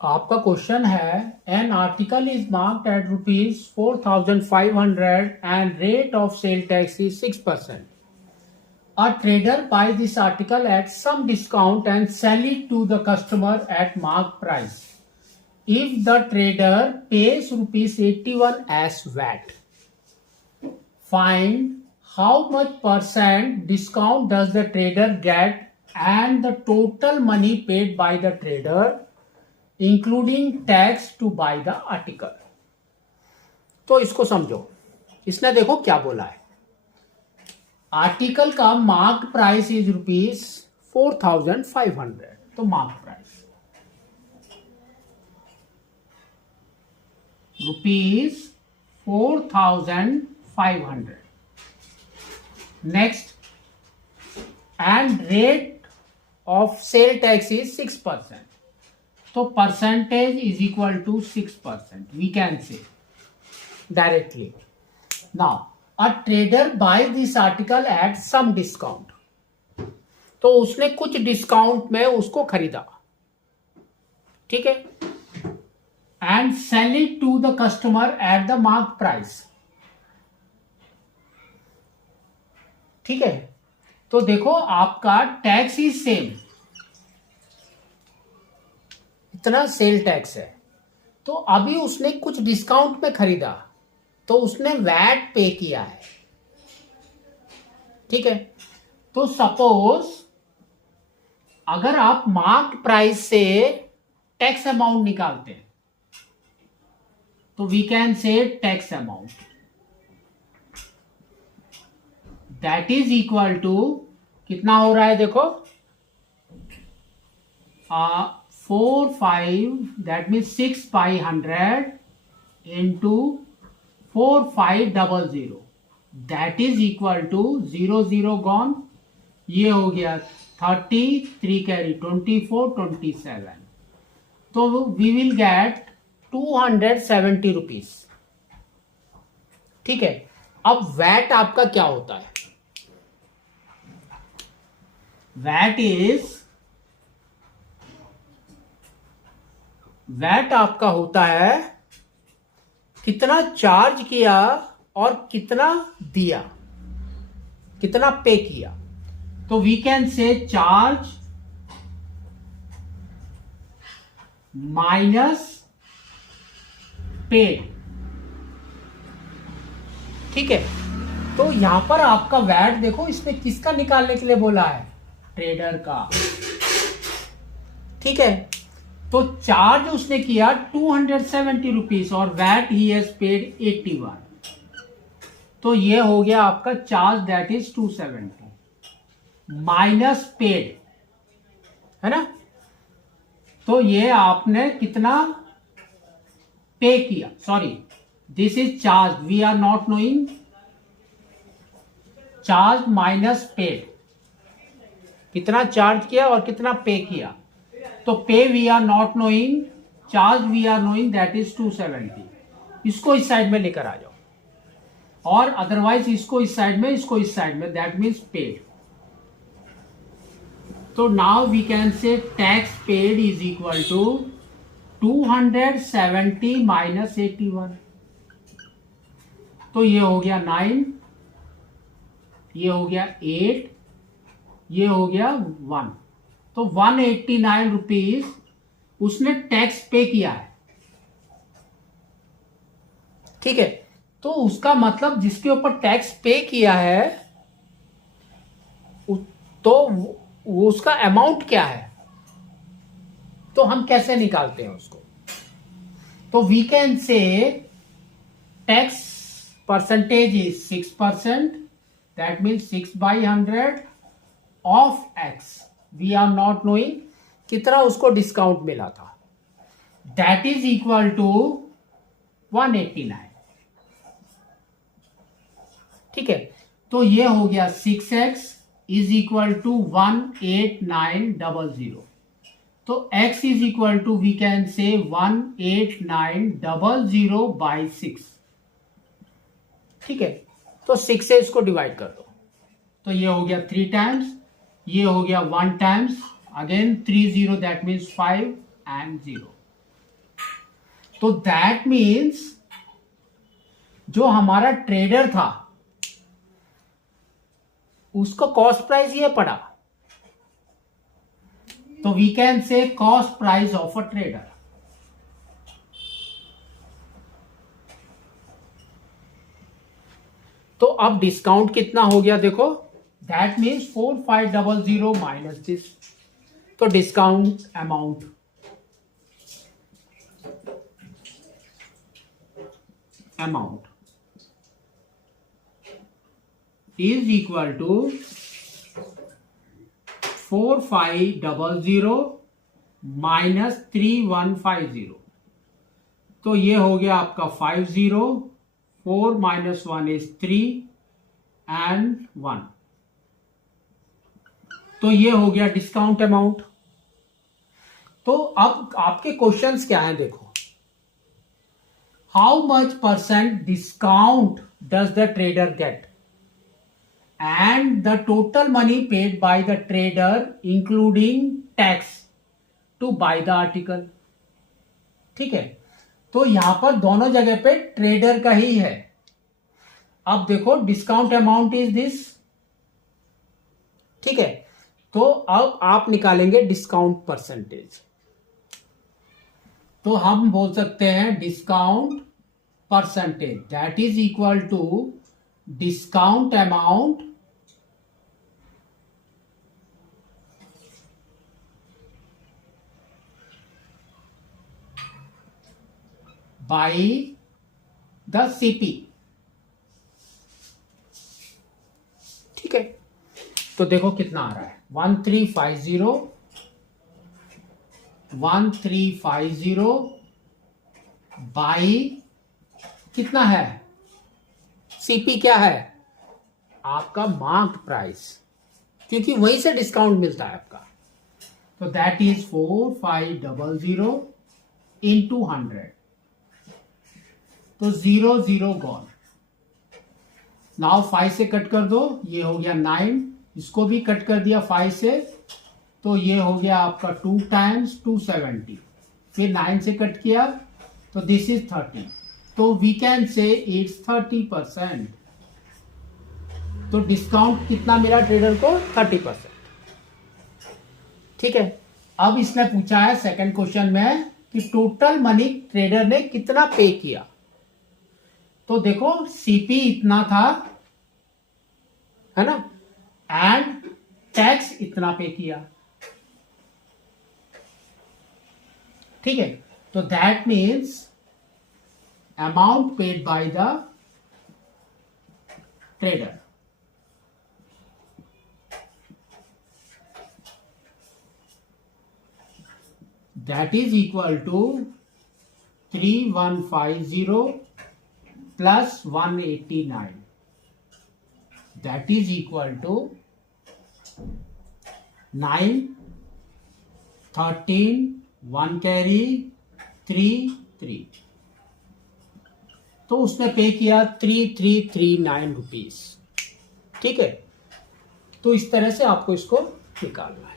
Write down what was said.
आपका क्वेश्चन है an article is marked at ₹4,500 and rate of sale tax is 6%. A trader buys this article at some discount and sell it to the customer at marked price. If the trader pays ₹81 as VAT, find how much percent discount does the trader get and the total money paid by the trader including tax to buy the article. तो इसको समझो, इसने देखो क्या बोला है। Article का mark price is ₹4,500, तो mark price ₹4,500. Next, and rate of sale tax is 6%, तो percentage is equal to 6%. We can say directly now A trader buys this article at some discount. तो उसने कुछ डिस्काउंट में उसको खरीदा, ठीक है, and sell it to the customer at the mark price. ठीक है, तो देखो आपका टैक्स इज सेम, इतना सेल टैक्स है. तो अभी उसने कुछ डिस्काउंट में खरीदा तो उसने वैट पे किया है. ठीक है, तो सपोज अगर आप मार्क प्राइस से टैक्स अमाउंट निकालते हैं तो we can say tax amount that is equal to कितना हो रहा है देखो 4,5 that means 6/100 into 4,500 that is equal to 0 गॉन. ये हो गया 30, 3 कैरी 24, 27. तो वी विल गेट 270 रुपीज. ठीक है, अब वैट आपका क्या होता है? वैट आपका होता है कितना चार्ज किया और कितना दिया, कितना पे किया. तो we can say charge minus paid. ठीक है, तो यहां पर आपका वैट देखो, इसने किसका निकालने के लिए बोला है? ट्रेडर का. ठीक है, तो चार्ज उसने किया 270 रुपीज और वैट ही हैज पेड 81. तो ये हो गया आपका charge that is 270 minus paid, है ना. तो ये आपने कितना पे किया? Sorry, this is charge, we are not knowing. Charge minus paid, कितना चार्ज किया और कितना पे किया. तो pay we are not knowing, charge we are knowing, that is 270. इसको इस साइड में लेकर आ जाओ और अदरवाइज इसको इस साइड में, इसको इस साइड में, दैट मीन्स पेड. तो now we can say tax paid is equal to 270 minus 81. तो ये हो गया 9, ये हो गया 8, ये हो गया 1. तो 189 रुपीज उसने टैक्स पे किया है. ठीक है, तो उसका मतलब जिसके ऊपर टैक्स पे किया है तो वो उसका अमाउंट क्या है, तो हम कैसे निकालते हैं उसको? तो we can say tax percentage is 6%, that means 6/100 of x. We are not knowing कितना उसको डिस्काउंट मिला था, दैट इज इक्वल टू 189. ठीक है, तो ये हो गया 6x इज इक्वल टू 18900. तो x is equal to we can say 18900 by 6. ठीक है, तो 6 से इसको डिवाइड कर दो, तो ये हो गया 3 टाइम्स, ये हो गया 1 times, again 3 0, that means 5 and 0. तो दैट मीन्स जो हमारा ट्रेडर था उसका कॉस्ट प्राइस ये पड़ा, तो we can say cost price of a trader. तो अब डिस्काउंट कितना हो गया देखो, दैट मीन्स 4500 माइनस दिस, तो discount amount is equal to 4500 minus 3150, तो ये हो गया आपका 50, 4 minus 1 is 3 and 1, तो ये हो गया डिस्काउंट अमाउंट। तो अब आपके क्वेश्चंस क्या हैं देखो, how much % discount does the trader get and the total money paid by the trader including tax to buy the article। ठीक है, तो यहां पर दोनों जगह पे ट्रेडर का ही है। अब देखो डिस्काउंट अमाउंट इज दिस, ठीक है, तो अब आप निकालेंगे डिस्काउंट परसेंटेज, तो हम बोल सकते हैं discount percentage that is equal to discount amount by the CP। ठीक है, तो देखो कितना आ रहा है 1350 बाई कितना है, सीपी क्या है आपका मार्क प्राइस, क्योंकि वहीं से डिस्काउंट मिलता है आपका, तो दैट इज 4500 इंटू 100, तो 0 0 गॉन। नाउ 5 से कट कर दो, ये हो गया 9, इसको भी कट कर दिया 5 से, तो ये हो गया आपका 2 times 270, फिर 9 से कट किया तो दिस इज 30, तो वी कैन से इट्स 30%। तो डिस्काउंट कितना मिला ट्रेडर को 30%। ठीक है, अब इसने पूछा है सेकंड क्वेश्चन में कि टोटल मनी ट्रेडर ने कितना पे किया, तो देखो सीपी इतना था, है ना, एंड टैक्स इतना पे किया। ठीक है, तो that means amount paid by the trader that is equal to 3150 plus 189, that is equal to 9, 13, 1 carry 3 3, तो उसने पे किया 3339 रुपीस। ठीक है, तो इस तरह से आपको इसको निकालना है।